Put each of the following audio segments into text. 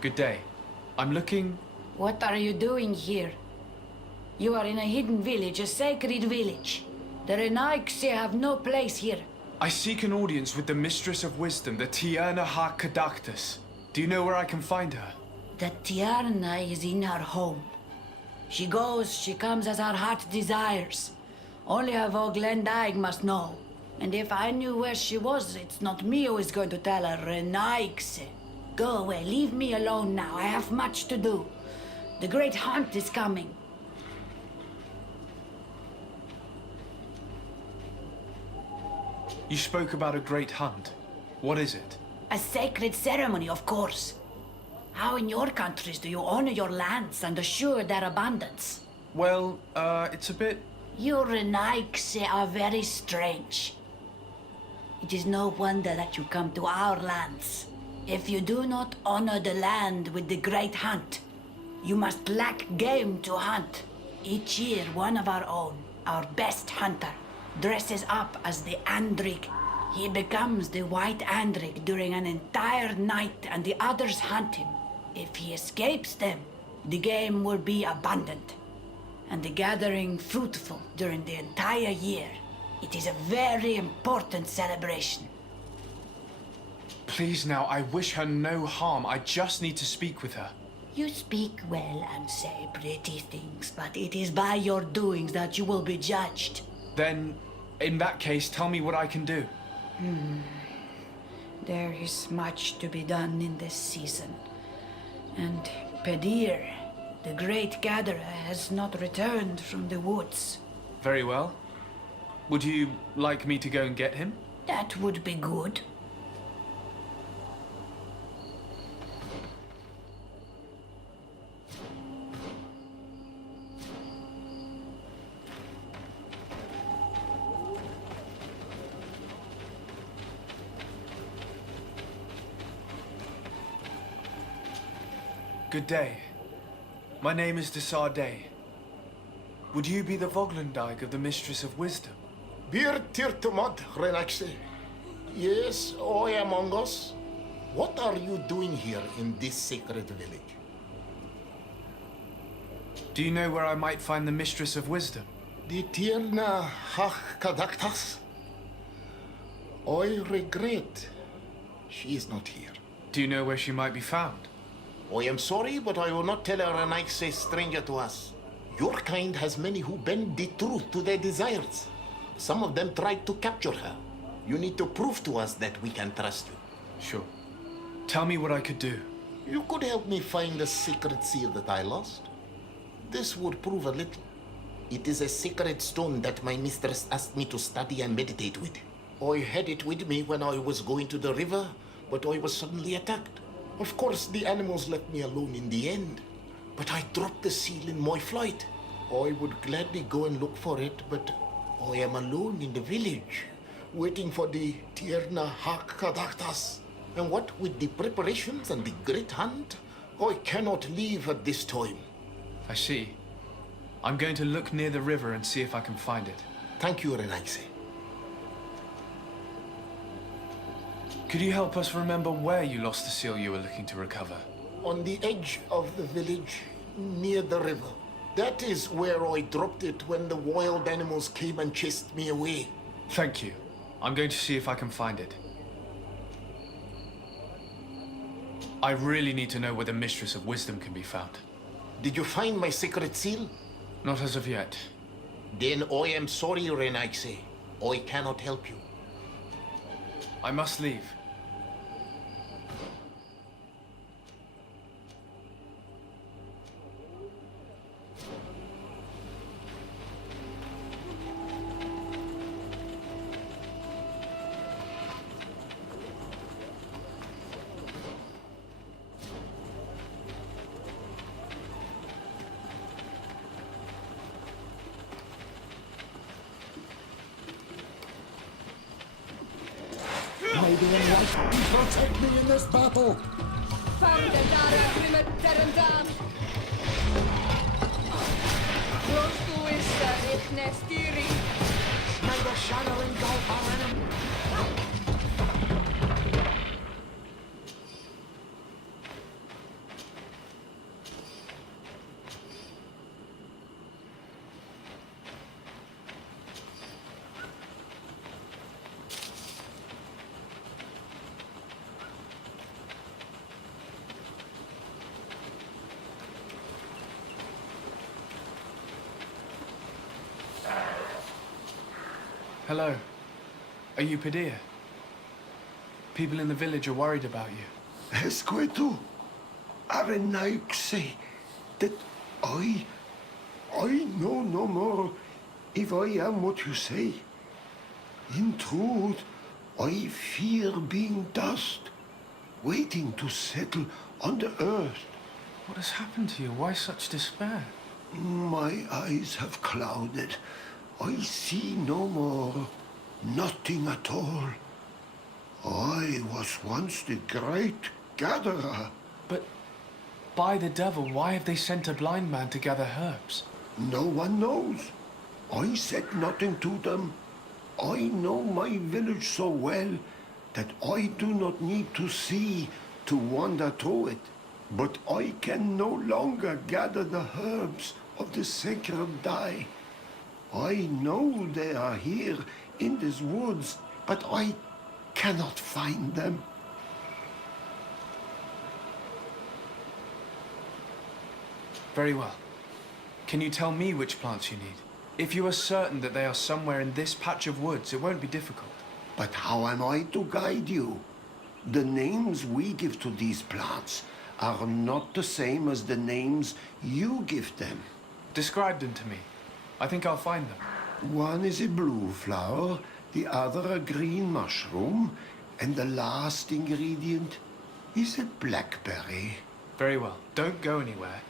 Good day. I'm looking... What are you doing here? You are in a hidden village, a sacred village. The Renaigse have no place here. I seek an audience with the Mistress of Wisdom, the Tierna Ha Kadactus. Do you know where I can find her? The Tierna is in her home. She goes, she comes as her heart desires. Only her Voglendaig must know. And if I knew where she was, it's not me who is going to tell her, Renaigse. Go away, leave me alone now. I have much to do. The great hunt is coming. You spoke about a great hunt. What is it? A sacred ceremony, of course. How in your countries do you honor your lands and assure their abundance? Well, it's a bit... You Renaigse are very strange. It is no wonder that you come to our lands. If you do not honor the land with the great hunt, you must lack game to hunt. Each year, one of our own, our best hunter, dresses up as the Andrig. He becomes the White Andrig during an entire night and the others hunt him. If he escapes them, the game will be abundant and the gathering fruitful during the entire year. It is a very important celebration. Please now, I wish her no harm. I just need to speak with her. You speak well and say pretty things, but it is by your doings that you will be judged. Then, in that case, tell me what I can do. There is much to be done in this season. And Pedir, the great gatherer, has not returned from the woods. Very well. Would you like me to go and get him? That would be good. Good day. My name is Desardet. Would you be the Voglendaig of the Mistress of Wisdom? Bir tirtumad, Renaigse. Yes, I among us. What are you doing here in this sacred village? Do you know where I might find the Mistress of Wisdom? The Tierna Hach Kadaktas? I regret she is not here. Do you know where she might be found? I am sorry, but I will not tell a Renaigse stranger to us. Your kind has many who bend the truth to their desires. Some of them tried to capture her. You need to prove to us that we can trust you. Sure. Tell me what I could do. You could help me find the secret seal that I lost. This would prove a little. It is a sacred stone that my mistress asked me to study and meditate with. I had it with me when I was going to the river, but I was suddenly attacked. Of course, the animals left me alone in the end, but I dropped the seal in my flight. I would gladly go and look for it, but I am alone in the village, waiting for the Tierna Hakadaktas. And what with the preparations and the great hunt, I cannot leave at this time. I see. I'm going to look near the river and see if I can find it. Thank you, Renaigse. Could you help us remember where you lost the seal you were looking to recover? On the edge of the village, near the river. That is where I dropped it when the wild animals came and chased me away. Thank you. I'm going to see if I can find it. I really need to know where the Mistress of Wisdom can be found. Did you find my secret seal? Not as of yet. Then I am sorry, Renaigse. I cannot help you. I must leave. May the Enlightened protect me in this battle! May the shadow engulf our enemy! Hello. Are you Padilla? People in the village are worried about you. Esqueto, Arenaik say that I know no more if I am what you say. In truth, I fear being dust, waiting to settle on the earth. What has happened to you? Why such despair? My eyes have clouded. I see no more, nothing at all. I was once the great gatherer. But by the devil, why have they sent a blind man to gather herbs? No one knows. I said nothing to them. I know my village so well that I do not need to see to wander through it. But I can no longer gather the herbs of the sacred dye. I know they are here in these woods, but I cannot find them. Very well. Can you tell me which plants you need? If you are certain that they are somewhere in this patch of woods, it won't be difficult. But how am I to guide you? The names we give to these plants are not the same as the names you give them. Describe them to me. I think I'll find them. One is a blue flower, the other a green mushroom, and the last ingredient is a blackberry. Very well. Don't go anywhere.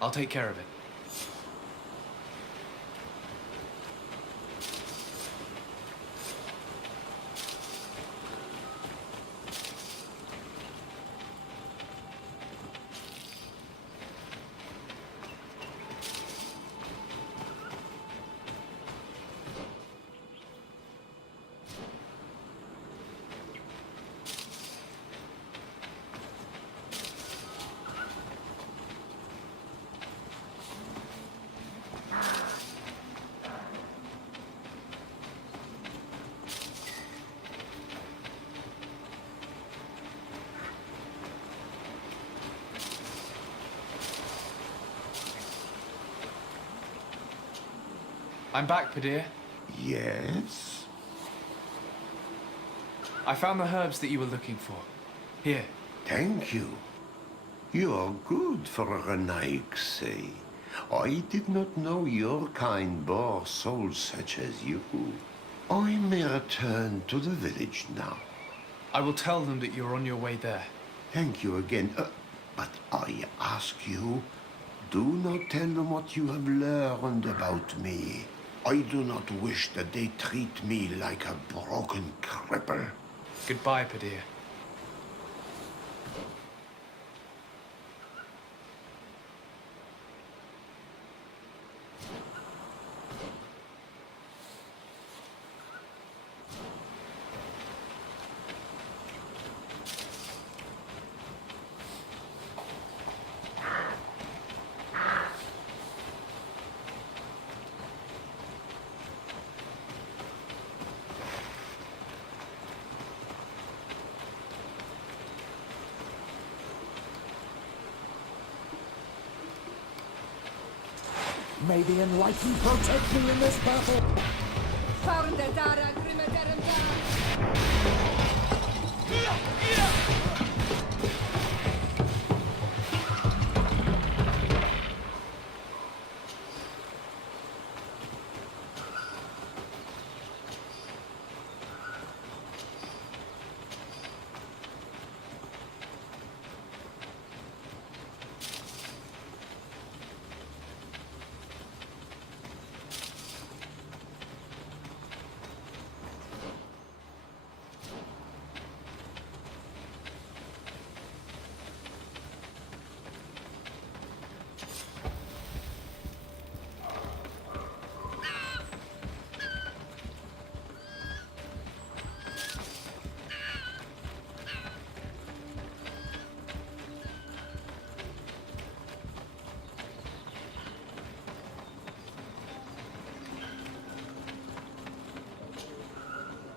I'll take care of it. I'm back, Padilla. Yes? I found the herbs that you were looking for. Here. Thank you. You are good for a Naik, say. I did not know your kind bore souls such as you. I may return to the village now. I will tell them that you're on your way there. Thank you again. But I ask you, do not tell them what you have learned about me. I do not wish that they treat me like a broken cripple. Goodbye, Padilla. May the Enlightened protect me in this battle!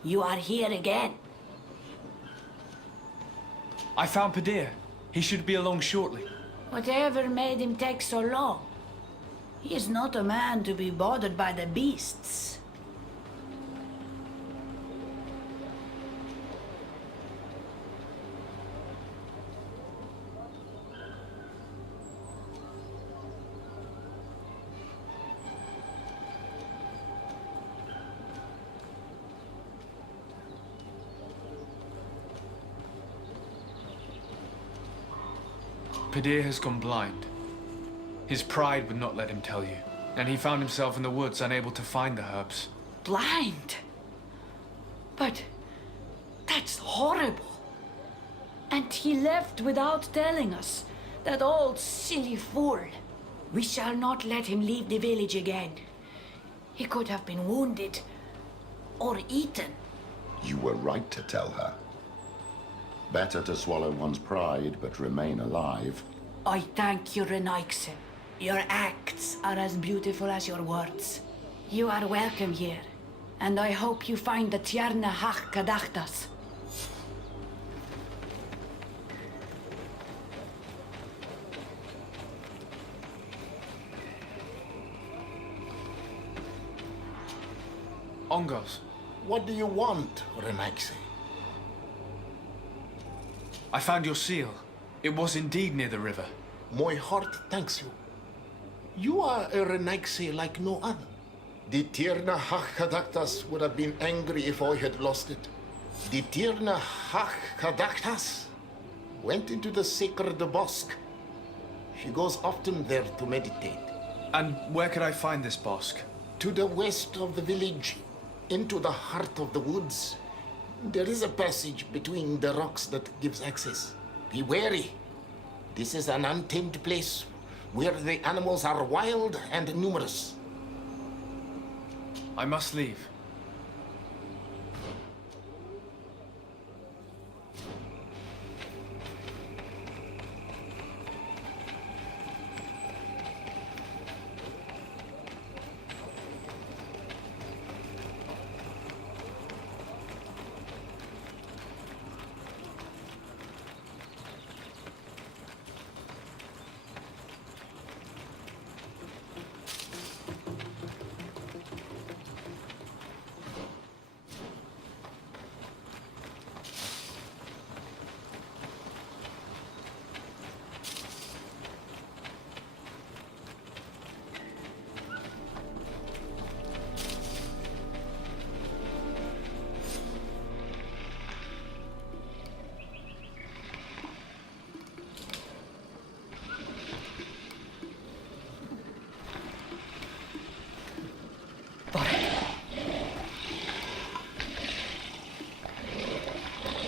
You are here again. I found Padilla. He should be along shortly. Whatever made him take so long? He is not a man to be bothered by the beasts. Padir has gone blind. His pride would not let him tell you, and he found himself in the woods unable to find the herbs. Blind? But that's horrible. And he left without telling us. That old silly fool. We shall not let him leave the village again. He could have been wounded or eaten. You were right to tell her. Better to swallow one's pride, but remain alive. I thank you, Renaikse. Your acts are as beautiful as your words. You are welcome here, and I hope you find the Tierna Hach Kadachtas. Ongos, What do you want, Renaikse? I found your seal. It was indeed near the river. My heart thanks you. You are a Renaikse like no other. The Tierna Hachkadaktas would have been angry if I had lost it. The Tierna Hachkadaktas went into the sacred bosque. She goes often there to meditate. And where could I find this bosque? To the west of the village, into the heart of the woods. There is a passage between the rocks that gives access. Be wary. This is an untamed place where the animals are wild and numerous. I must leave.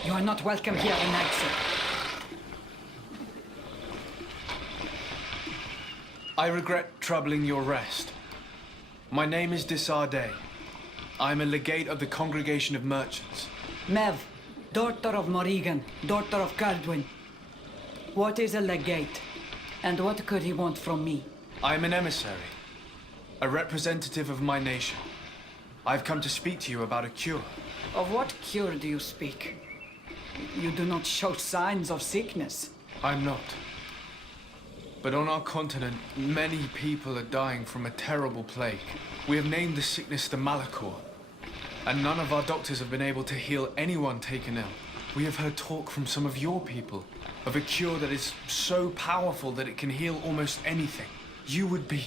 You are not welcome here, Renaikse. I regret troubling your rest. My name is Desarde. I am a legate of the Congregation of Merchants. Mev, daughter of Morrigan, daughter of Caldwin. What is a legate? And what could he want from me? I am an emissary, a representative of my nation. I've come to speak to you about a cure. Of what cure do you speak? You do not show signs of sickness. I'm not. But on our continent, many people are dying from a terrible plague. We have named the sickness the Malachor, and none of our doctors have been able to heal anyone taken ill. We have heard talk from some of your people of a cure that is so powerful that it can heal almost anything. You would be...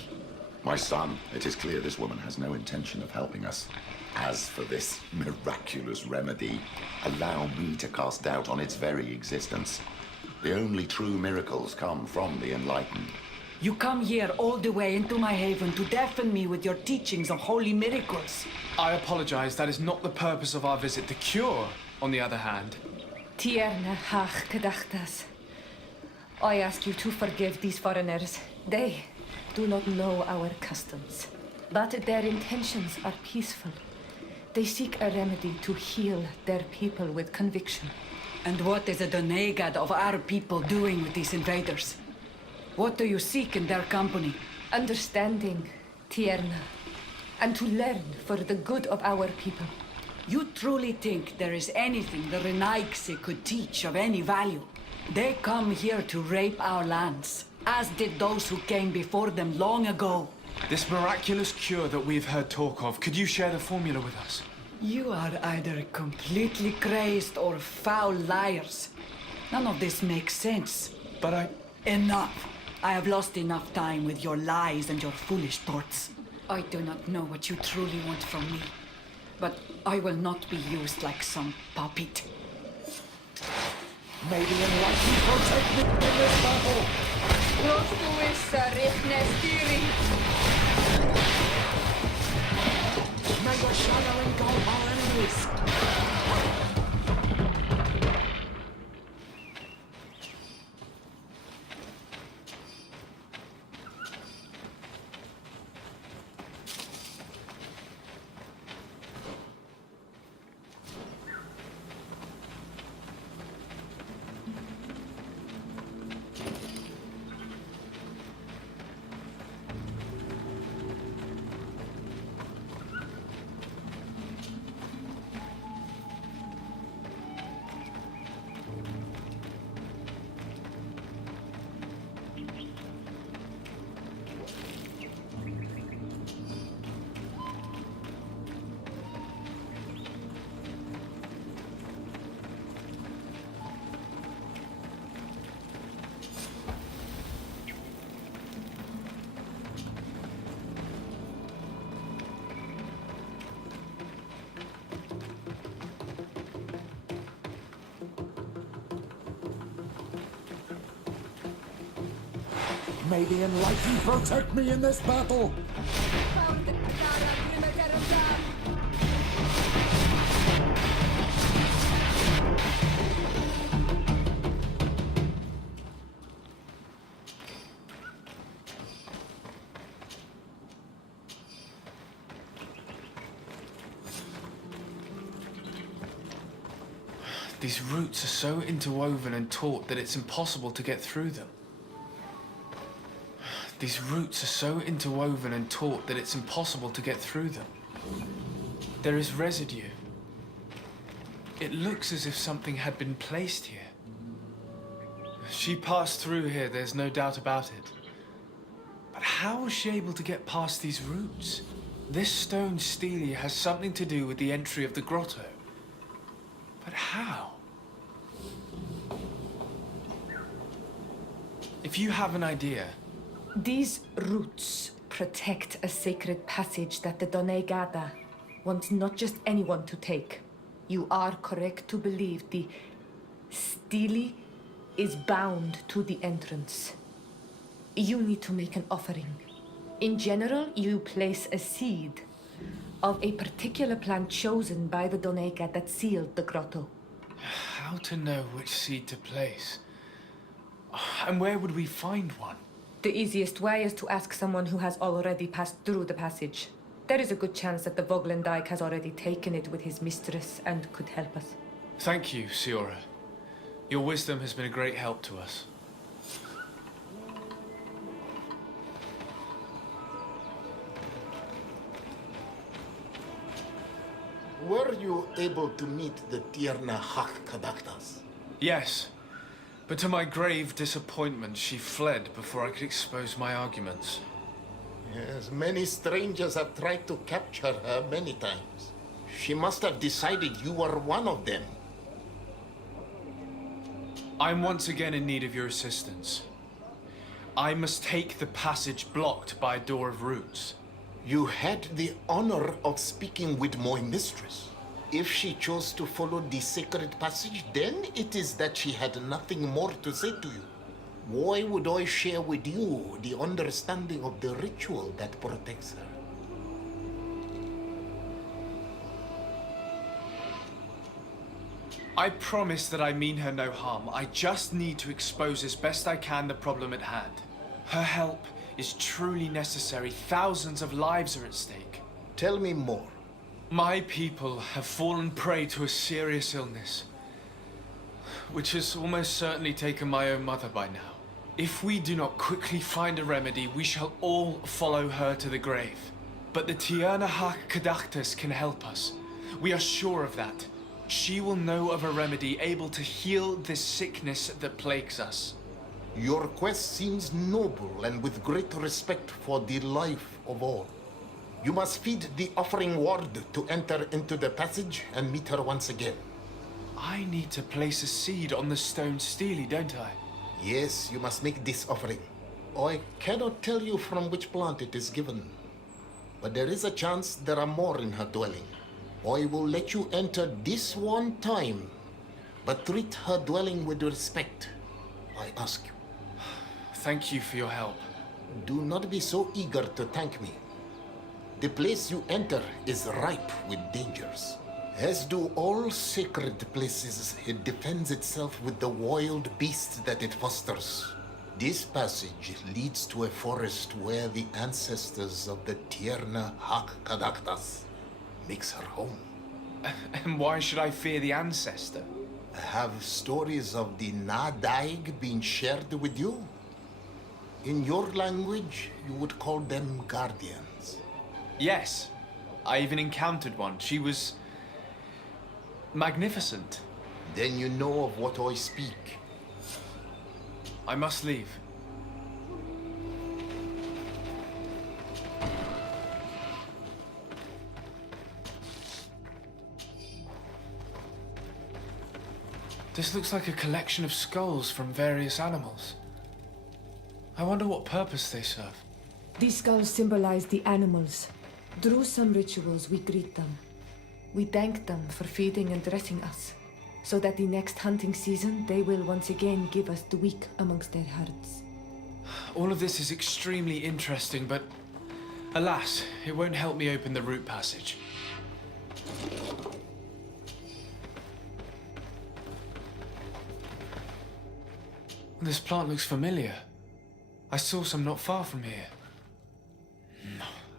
My son, it is clear this woman has no intention of helping us. As for this miraculous remedy, allow me to cast doubt on its very existence. The only true miracles come from the enlightened. You come here all the way into my haven to deafen me with your teachings of holy miracles. I apologize, that is not the purpose of our visit. The cure, on the other hand... Tierna Hach Kadachtas. I ask you to forgive these foreigners. They do not know our customs, but their intentions are peaceful. They seek a remedy to heal their people with conviction. And what is the Donegad of our people doing with these invaders? What do you seek in their company? Understanding, Tierna, and to learn for the good of our people. You truly think there is anything the Renaikse could teach of any value? They come here to rape our lands, as did those who came before them long ago. This miraculous cure that we've heard talk of, could you share the formula with us? You are either completely crazed or foul liars. None of this makes sense. But Enough! I have lost enough time with your lies and your foolish thoughts. I do not know what you truly want from me, but I will not be used like some puppet. May the enlightened protect me in this battle! May the shadow engulf our enemies! May the enlightened protect me in this battle! These roots are so interwoven and taut that it's impossible to get through them. These roots are so interwoven and taut that it's impossible to get through them. There is residue. It looks as if something had been placed here. She passed through here, there's no doubt about it. But how was she able to get past these roots? This stone stele has something to do with the entry of the grotto. But how? If you have an idea... These roots protect a sacred passage that the Donegada wants not just anyone to take. You are correct to believe the stele is bound to the entrance. You need to make an offering. In general, you place a seed of a particular plant chosen by the Donega that sealed the grotto. How to know which seed to place? And where would we find one? The easiest way is to ask someone who has already passed through the passage. There is a good chance that the Voglendike has already taken it with his mistress and could help us. Thank you, Siora. Your wisdom has been a great help to us. Were you able to meet the Tierna Kadaktas? Yes, but to my grave disappointment, she fled before I could expose my arguments. Yes, many strangers have tried to capture her many times. She must have decided you were one of them. I'm once again in need of your assistance. I must take the passage blocked by a door of roots. You had the honor of speaking with my mistress. If she chose to follow the sacred passage, then it is that she had nothing more to say to you. Why would I share with you the understanding of the ritual that protects her? I promise that I mean her no harm. I just need to expose as best I can the problem at hand. Her help is truly necessary. Thousands of lives are at stake. Tell me more. My people have fallen prey to a serious illness, which has almost certainly taken my own mother by now. If we do not quickly find a remedy, we shall all follow her to the grave. But the Tierna Kadaktas can help us. We are sure of that. She will know of a remedy able to heal this sickness that plagues us. Your quest seems noble and with great respect for the life of all. You must feed the offering ward to enter into the passage and meet her once again. I need to place a seed on the stone stele, don't I? Yes, you must make this offering. I cannot tell you from which plant it is given, but there is a chance there are more in her dwelling. I will let you enter this one time, But treat her dwelling with respect, I ask you. Thank you for your help. Do not be so eager to thank me. The place you enter is ripe with dangers. As do all sacred places, it defends itself with the wild beasts that it fosters. This passage leads to a forest where the ancestors of the Tierna Hak Kadaktas makes her home. And why should I fear the ancestor? Have stories of the Nadaig been shared with you? In your language, you would call them guardians. Yes. I even encountered one. She was magnificent. Then you know of what I speak. I must leave. This looks like a collection of skulls from various animals. I wonder what purpose they serve. These skulls symbolize the animals. Through some rituals, we greet them. We thank them for feeding and dressing us, so that the next hunting season, they will once again give us the weak amongst their herds. All of this is extremely interesting, but alas, it won't help me open the root passage. This plant looks familiar. I saw some not far from here.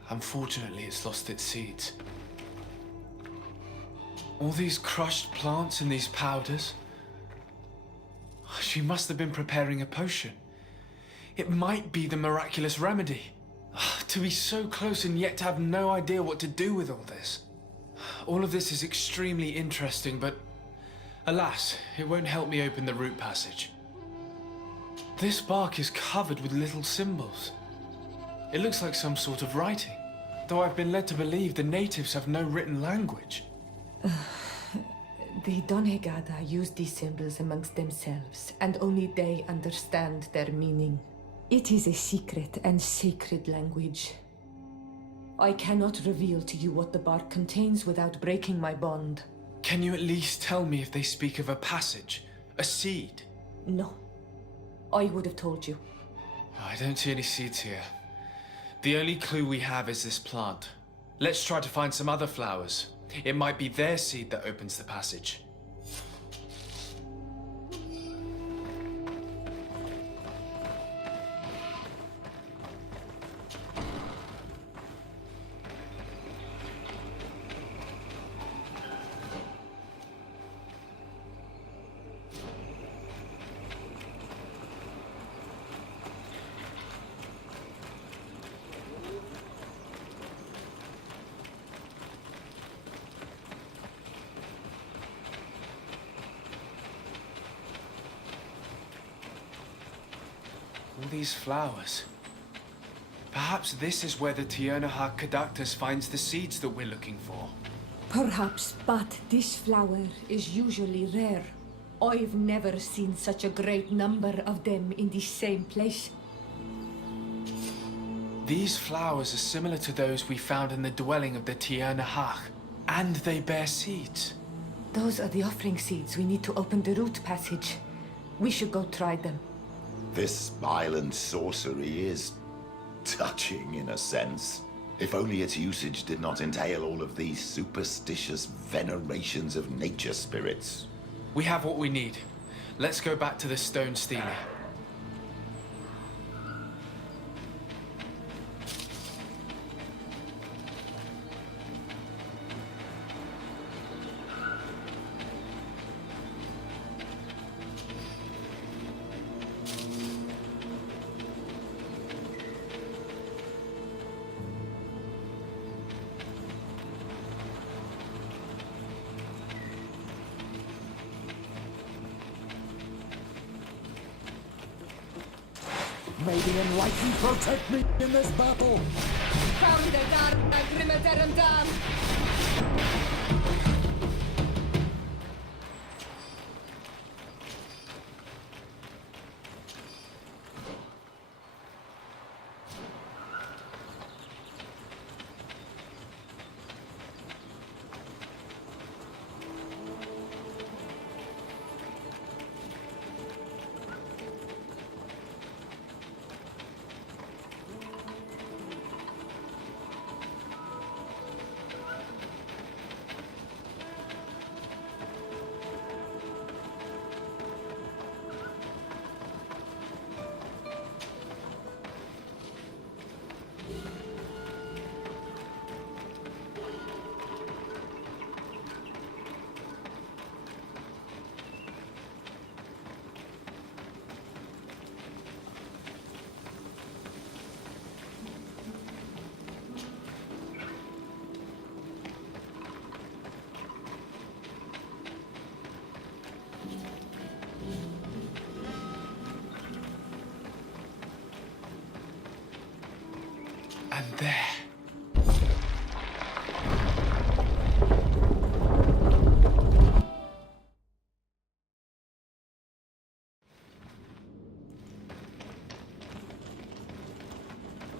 Unfortunately, it's lost its seeds. All these crushed plants and these powders. She must have been preparing a potion. It might be the miraculous remedy. To be so close and yet to have no idea what to do with all this. All of this is extremely interesting, but alas, it won't help me open the root passage. This bark is covered with little symbols. It looks like some sort of writing, though I've been led to believe the natives have no written language. The Donegada use these symbols amongst themselves, and only they understand their meaning. It is a secret and sacred language. I cannot reveal to you what the bark contains without breaking my bond. Can you at least tell me if they speak of a passage, a seed? No. I would have told you. I don't see any seeds here. The only clue we have is this plant. Let's try to find some other flowers. It might be their seed that opens the passage. All these flowers. Perhaps this is where the Tiernaha Kadactus finds the seeds that we're looking for. Perhaps, but this flower is usually rare. I've never seen such a great number of them in the same place. These flowers are similar to those we found in the dwelling of the Tiernahach, and they bear seeds. Those are the offering seeds we need to open the root passage. We should go try them. This island sorcery is touching in a sense. If only its usage did not entail all of these superstitious venerations of nature spirits. We have what we need. Let's go back to the stone stele. May the Enlightened protect me in this battle! And there.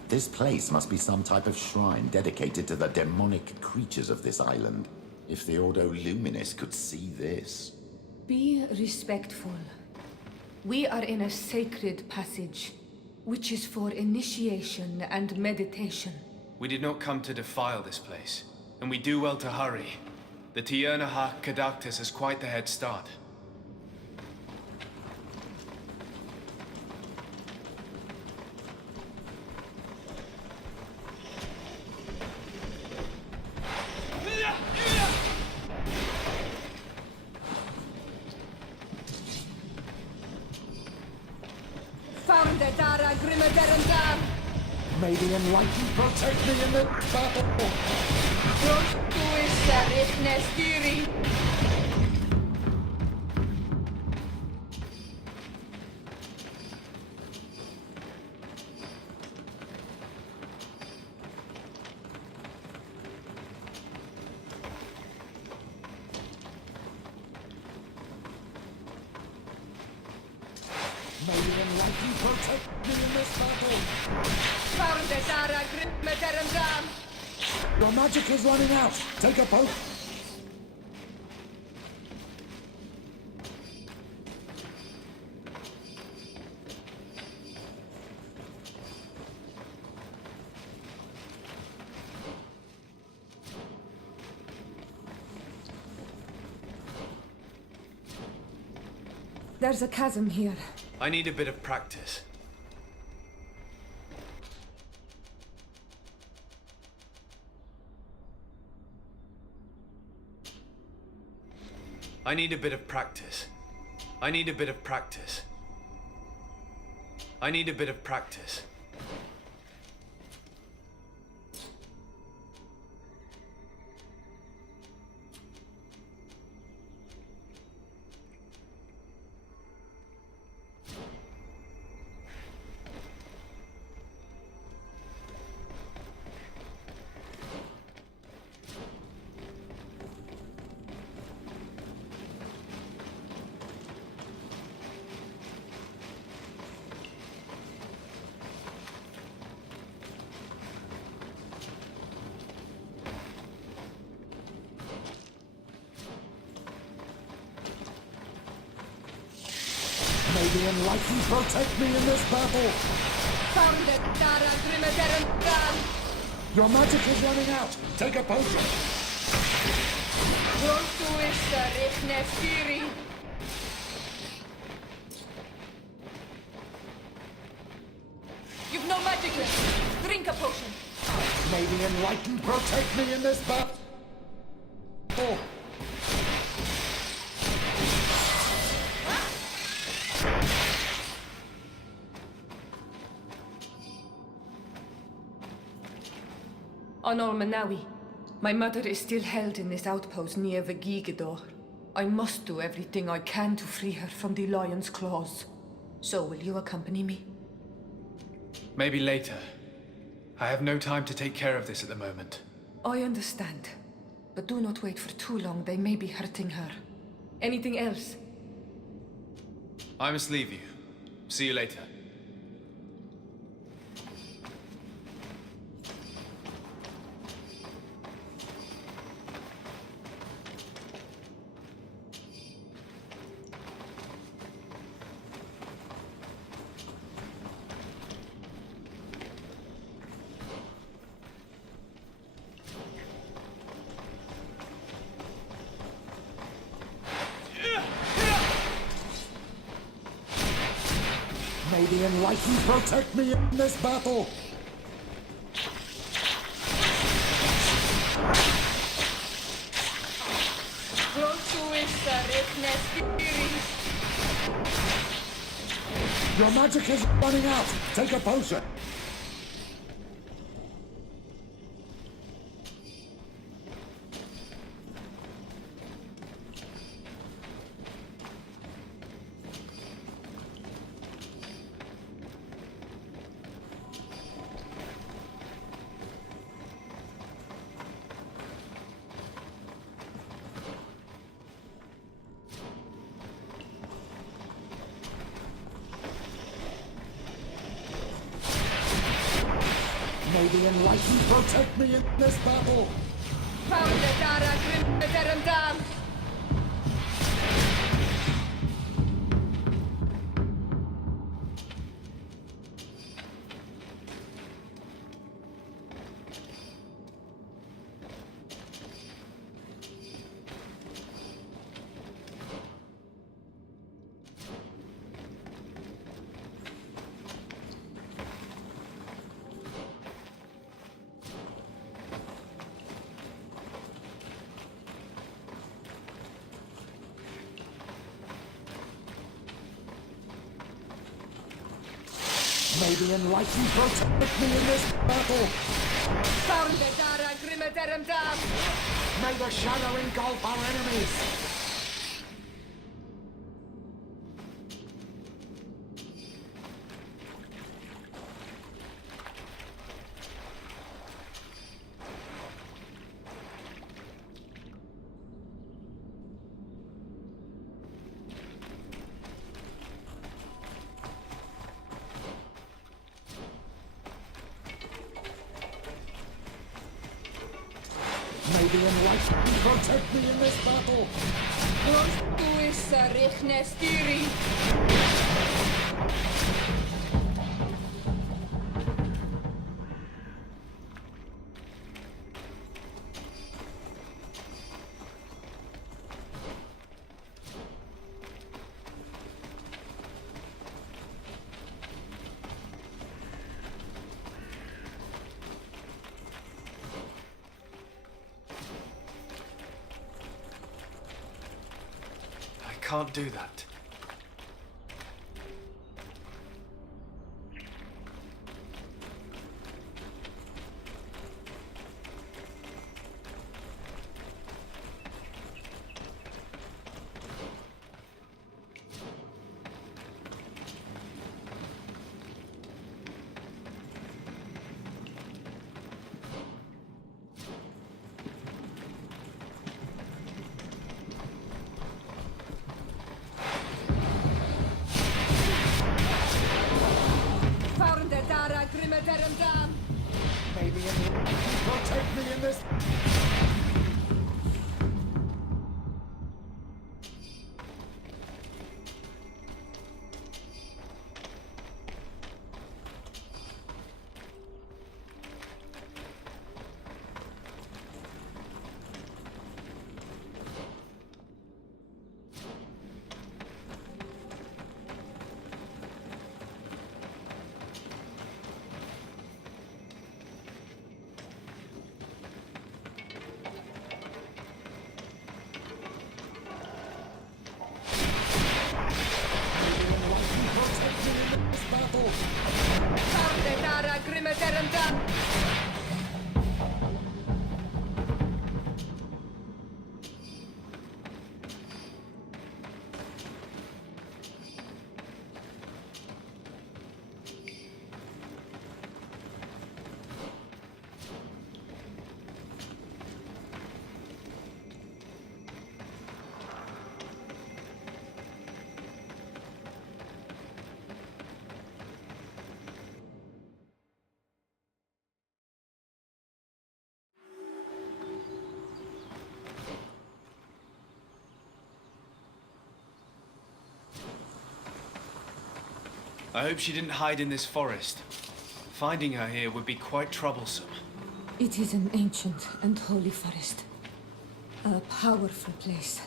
This place must be some type of shrine dedicated to the demonic creatures of this island. If the Ordo Luminis could see this. Be respectful. We are in a sacred passage, which is for initiation and meditation. We did not come to defile this place, and we do well to hurry. The Tiernaha Kadactus has quite the head start. Found the Dara Grimaderandam! May the Enlightened protect me in this battle! Nestiri! May the Enlightened protect me in this battle! Found the Dara Grimaderandam! Your magic is running out! Take a poke! There's a chasm here. I need a bit of practice. I need a bit of practice. I need a bit of practice. I need a bit of practice. May the Enlightened protect me in this battle! Found the Dara Grimaderandam! Your magic is running out! Take a potion! Nestiri! You've no magic left. Drink a potion. May the Enlightened protect me in this battle! Oh. Honor Manawi, my mother is still held in this outpost near Vegigedor. I must do everything I can to free her from the lion's claws. So will you accompany me? Maybe later. I have no time to take care of this at the moment. I understand. But do not wait for too long, they may be hurting her. Anything else? I must leave you. See you later. May the Enlightened protect me in this battle! Your magic is running out! Take a potion! May the Enlightened protect me in this battle! Found the Dara Grim Dam! May the Enlightened protect me in this battle! Found the Dara Grim Dam! May the shadow engulf our enemies! May the Enlightened protect me in this battle! Tu is a richne stiri! I can't do that. Found the Dara Grim Dam! May the Enlightened protect me in this... Found the Dara Grim Dam! I hope she didn't hide in this forest. Finding her here would be quite troublesome. It is an ancient and holy forest. A powerful place.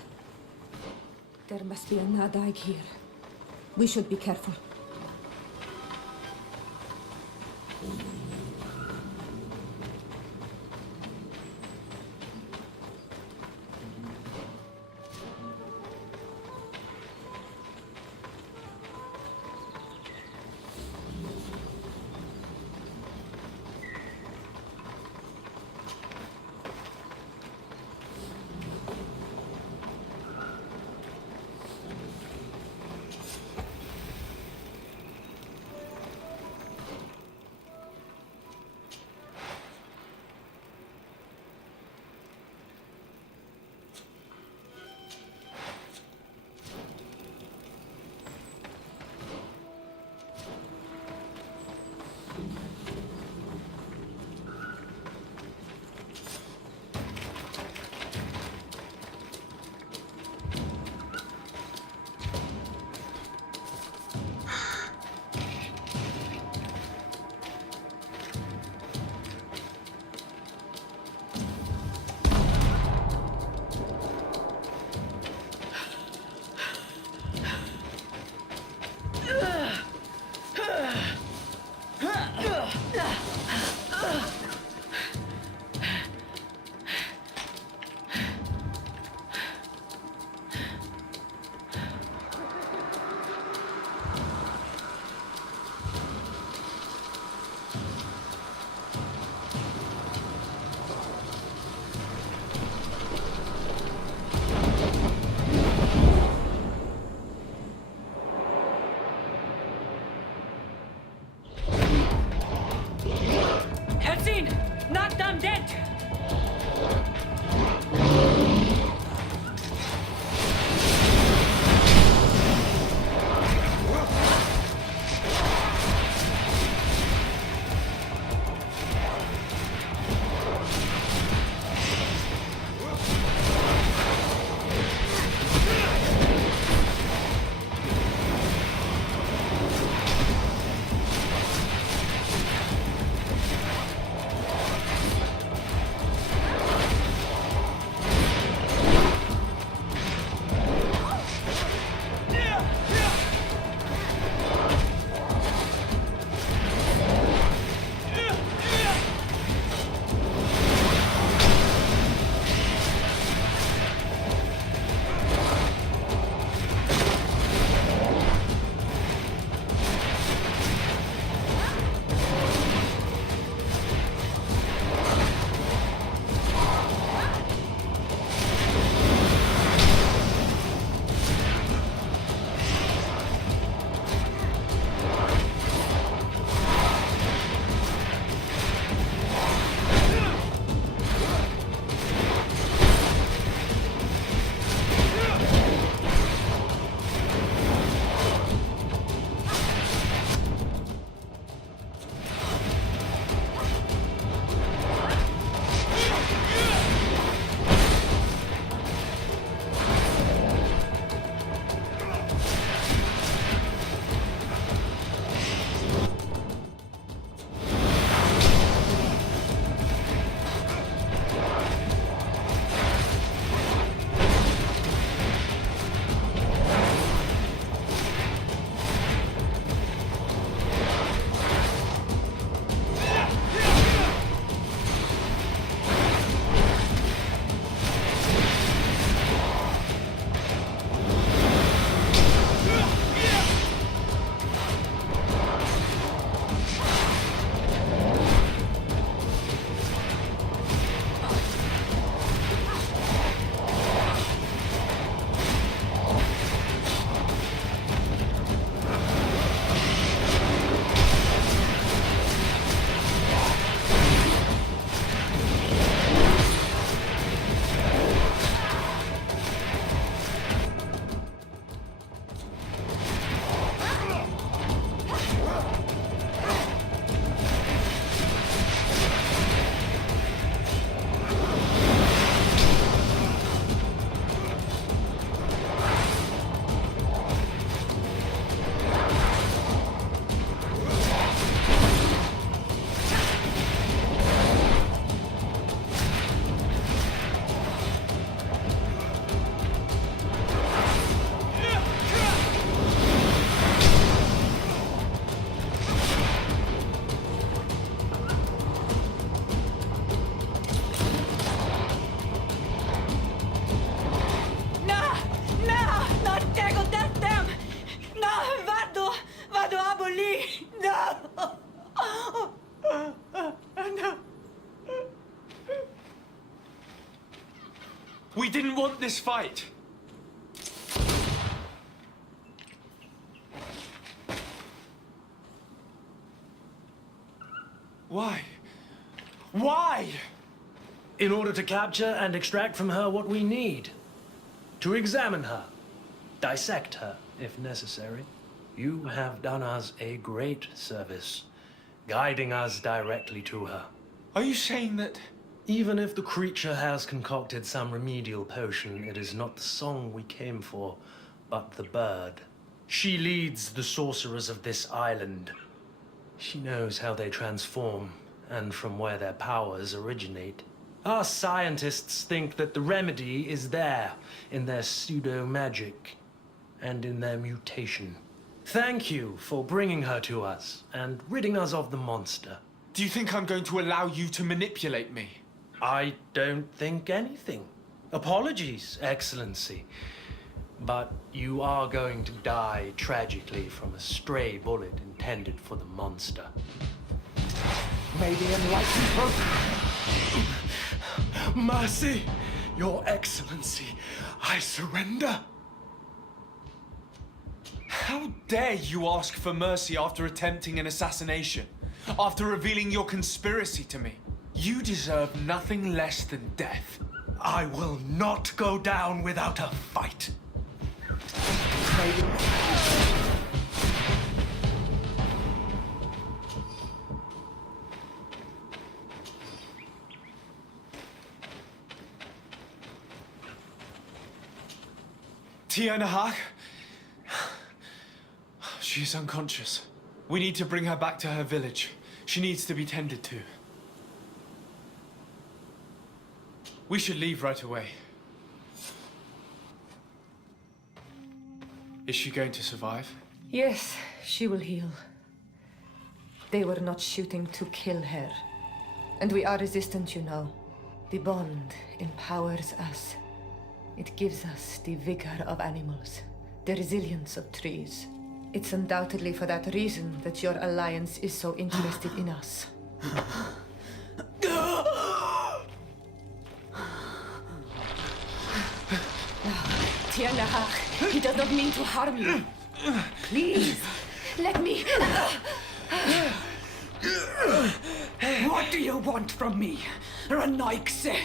There must be a Nadaig here. We should be careful. No. We didn't want this fight. Why? Why? In order to capture and extract from her what we need. To examine her. Dissect her, if necessary. You have done us a great service, guiding us directly to her. Are you saying that... Even if the creature has concocted some remedial potion, it is not the song we came for, but the bird. She leads the sorcerers of this island. She knows how they transform, and from where their powers originate. Our scientists think that the remedy is there, in their pseudo-magic, and in their mutation. Thank you for bringing her to us, and ridding us of the monster. Do you think I'm going to allow you to manipulate me? I don't think anything. Apologies, Excellency. But you are going to die tragically from a stray bullet intended for the monster. May the enlightened Mercy, Your Excellency, I surrender. How dare you ask for mercy after attempting an assassination? After revealing your conspiracy to me? You deserve nothing less than death. I will not go down without a fight. Tianahak? She is unconscious. We need to bring her back to her village. She needs to be tended to. We should leave right away. Is she going to survive? Yes, she will heal. They were not shooting to kill her. And we are resistant, you know. The bond empowers us. It gives us the vigor of animals, the resilience of trees. It's undoubtedly for that reason that your alliance is so interested in us. Tianahak, he does not mean to harm you. Please, let me... What do you want from me, Ranaikse?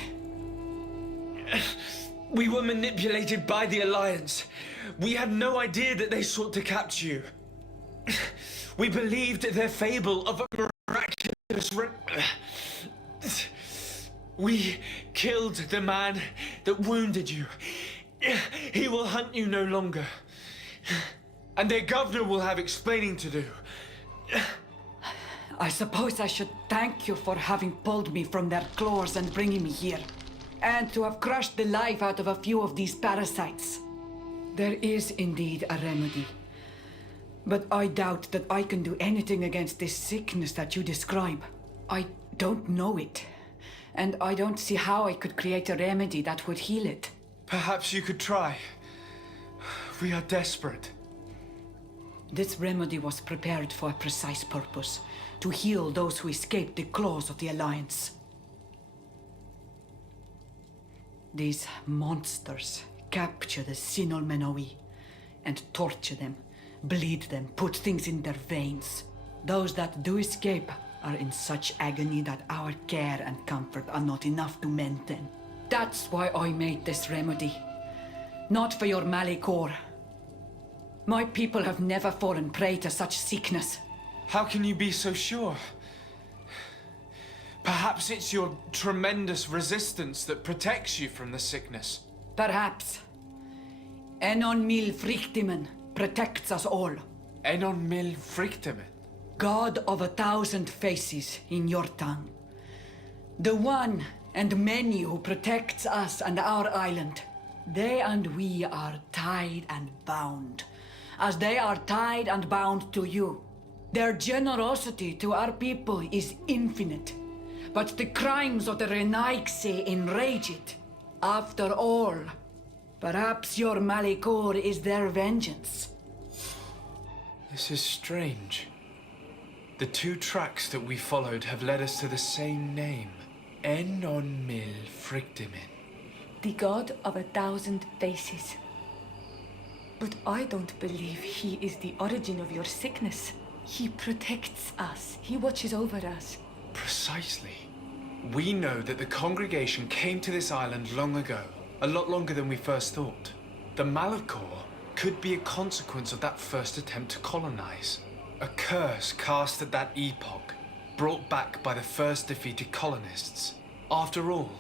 We were manipulated by the Alliance. We had no idea that they sought to capture you. We believed their fable of a miraculous... We killed the man that wounded you. He will hunt you no longer. And their governor will have explaining to do. I suppose I should thank you for having pulled me from their claws and bringing me here. And to have crushed the life out of a few of these parasites. There is indeed a remedy. But I doubt that I can do anything against this sickness that you describe. I don't know it. And I don't see how I could create a remedy that would heal it. Perhaps you could try. We are desperate. This remedy was prepared for a precise purpose. To heal those who escaped the claws of the Alliance. These monsters capture the Sinol Menoi and torture them, bleed them, put things in their veins. Those that do escape are in such agony that our care and comfort are not enough to mend them. That's why I made this remedy. Not for your Malikor. My people have never fallen prey to such sickness. How can you be so sure? Perhaps it's your tremendous resistance that protects you from the sickness. Perhaps. Enon Mil Frictimen protects us all. Enon Mil Frictimen. God of 1,000 faces in your tongue. The one and many who protects us and our island. They and we are tied and bound, as they are tied and bound to you. Their generosity to our people is infinite, but the crimes of the Renaigse enrage it. After all, perhaps your Malikor is their vengeance. This is strange. The two tracks that we followed have led us to the same name. Enon Mil Frictimin. The god of 1,000 faces. But I don't believe he is the origin of your sickness. He protects us. He watches over us. Precisely. We know that the congregation came to this island long ago, a lot longer than we first thought. The Malachor could be a consequence of that first attempt to colonize. A curse cast at that epoch, brought back by the first defeated colonists. After all,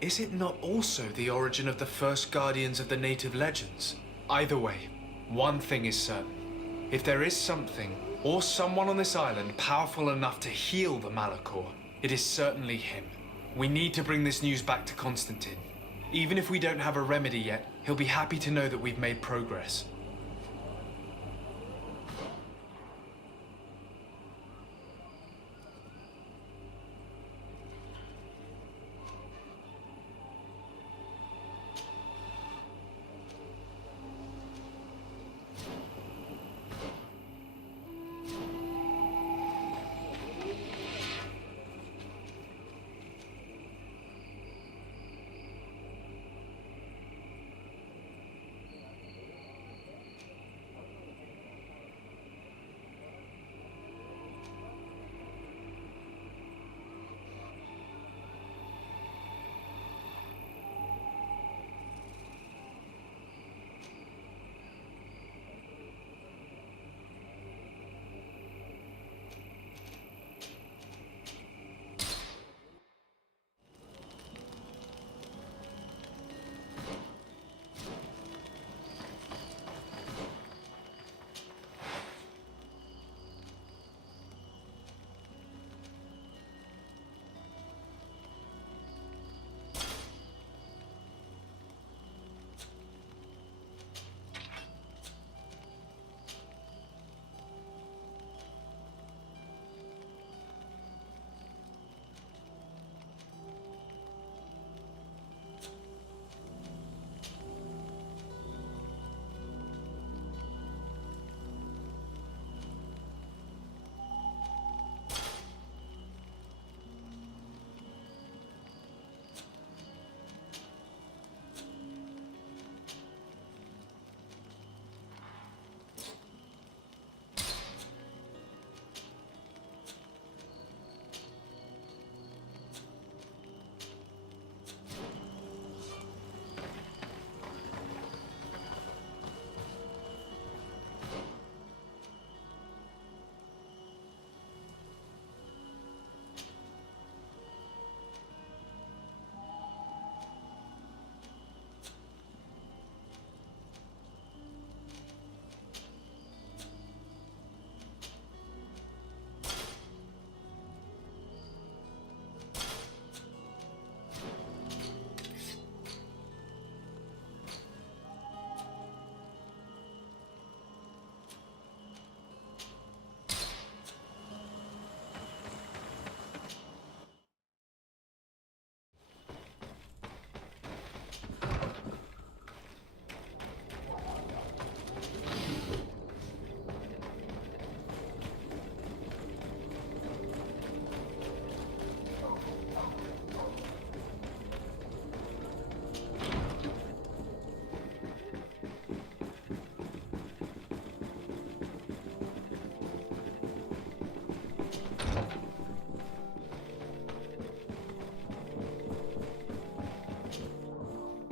is it not also the origin of the first guardians of the native legends? Either way, one thing is certain. If there is something, or someone on this island powerful enough to heal the Malachor, it is certainly him. We need to bring this news back to Constantine. Even if we don't have a remedy yet, he'll be happy to know that we've made progress.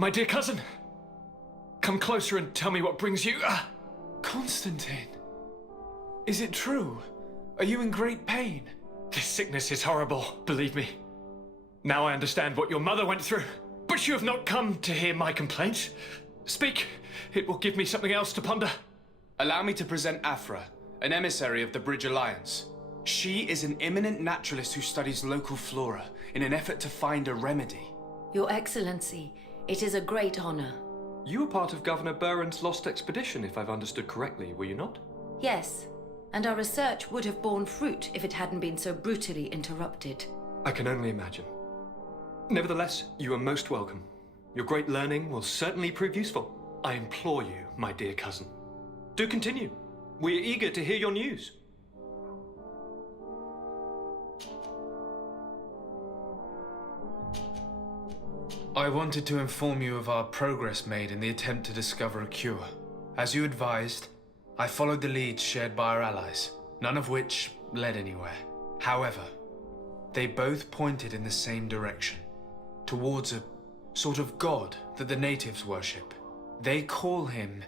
My dear cousin, come closer and tell me what brings you. Constantine, is it true? Are you in great pain? This sickness is horrible, believe me. Now I understand what your mother went through. But you have not come to hear my complaint. Speak, it will give me something else to ponder. Allow me to present Afra, an emissary of the Bridge Alliance. She is an eminent naturalist who studies local flora in an effort to find a remedy. Your Excellency, it is a great honor. You were part of Governor Buren's lost expedition, if I've understood correctly, were you not? Yes, and our research would have borne fruit if it hadn't been so brutally interrupted. I can only imagine. Nevertheless, you are most welcome. Your great learning will certainly prove useful. I implore you, my dear cousin. Do continue. We are eager to hear your news. I wanted to inform you of our progress made in the attempt to discover a cure. As you advised, I followed the leads shared by our allies, none of which led anywhere. However, they both pointed in the same direction, towards a sort of god that the natives worship. They call him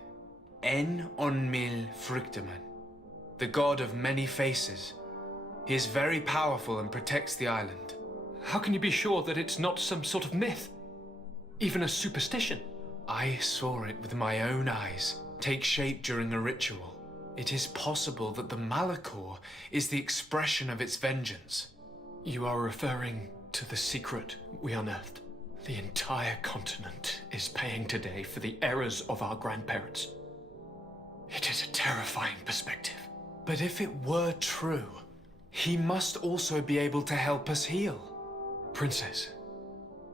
En Onmil Frictaman, the god of many faces. He is very powerful and protects the island. How can you be sure that it's not some sort of myth? Even a superstition? I saw it with my own eyes take shape during a ritual. It is possible that the Malachor is the expression of its vengeance. You are referring to the secret we unearthed. The entire continent is paying today for the errors of our grandparents. It is a terrifying perspective. But if it were true, he must also be able to help us heal. Princess,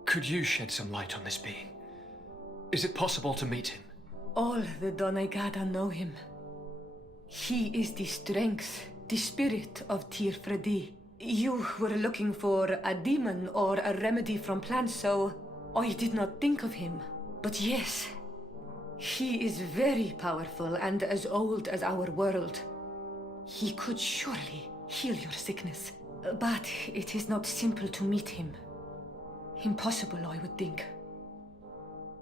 could you shed some light on this being? Is it possible to meet him? All the Doneigada know him. He is the strength, the spirit of Tir Fredi. You were looking for a demon or a remedy from plants, so I did not think of him. But yes, he is very powerful and as old as our world. He could surely heal your sickness. But it is not simple to meet him. Impossible, I would think.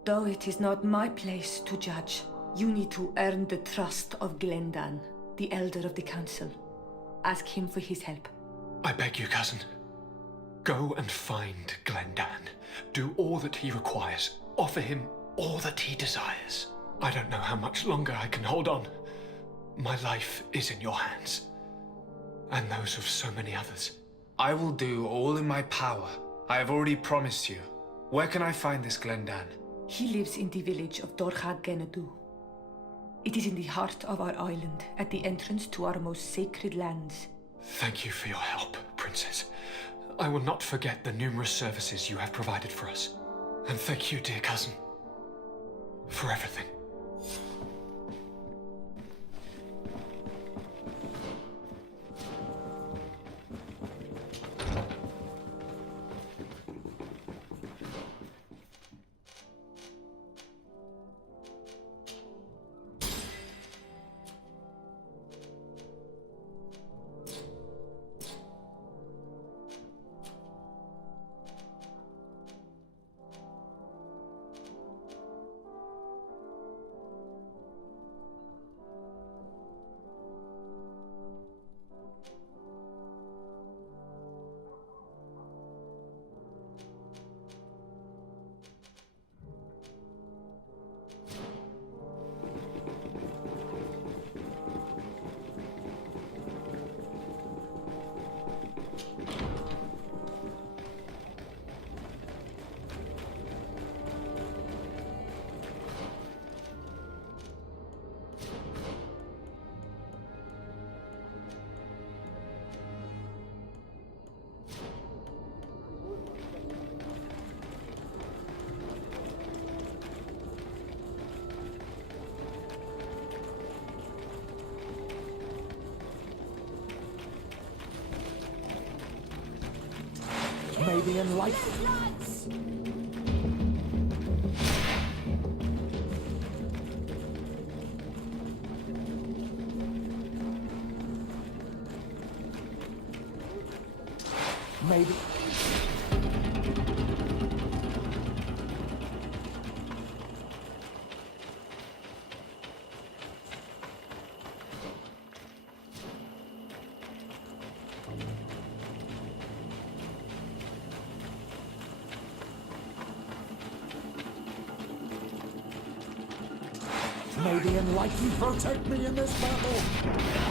Though it is not my place to judge, you need to earn the trust of Glendan, the elder of the council. Ask him for his help. I beg you, cousin. Go and find Glendan. Do all that he requires. Offer him all that he desires. I don't know how much longer I can hold on. My life is in your hands. And those of so many others. I will do all in my power. I have already promised you. Where can I find this Glendan? He lives in the village of Dorcha Genadu. It is in the heart of our island, at the entrance to our most sacred lands. Thank you for your help, Princess. I will not forget the numerous services you have provided for us. And thank you, dear cousin, for everything. May the enlightened... Maybe... May the enlightened protect me in this battle!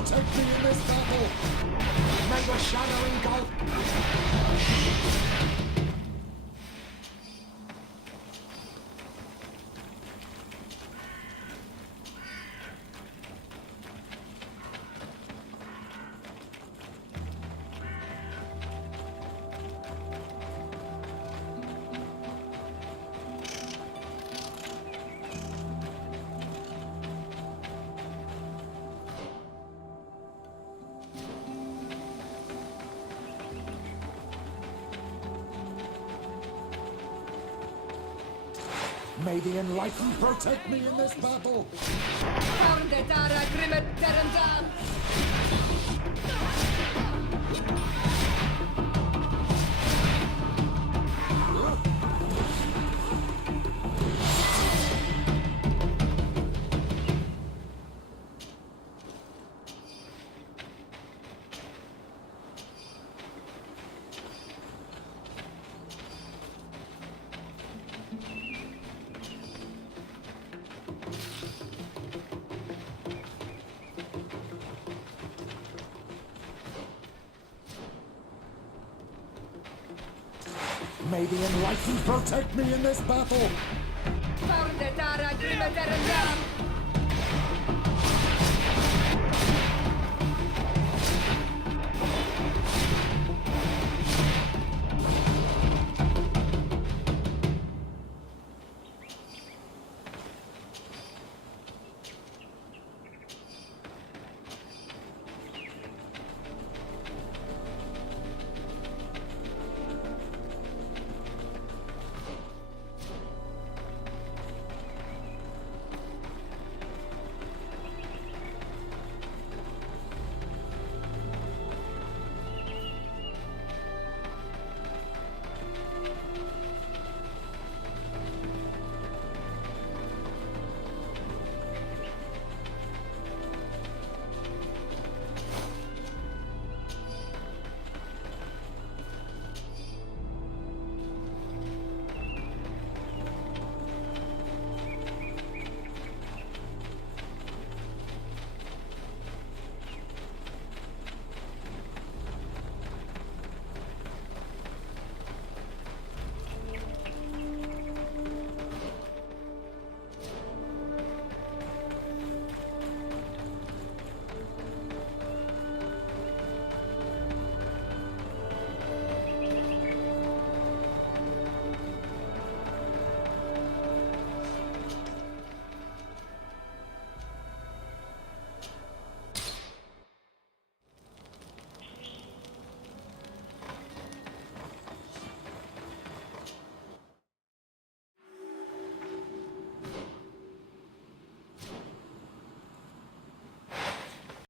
protect me in this battle! May the shadow engulf... May the enlightened protect me in this battle! May the enlightened protect me in this battle!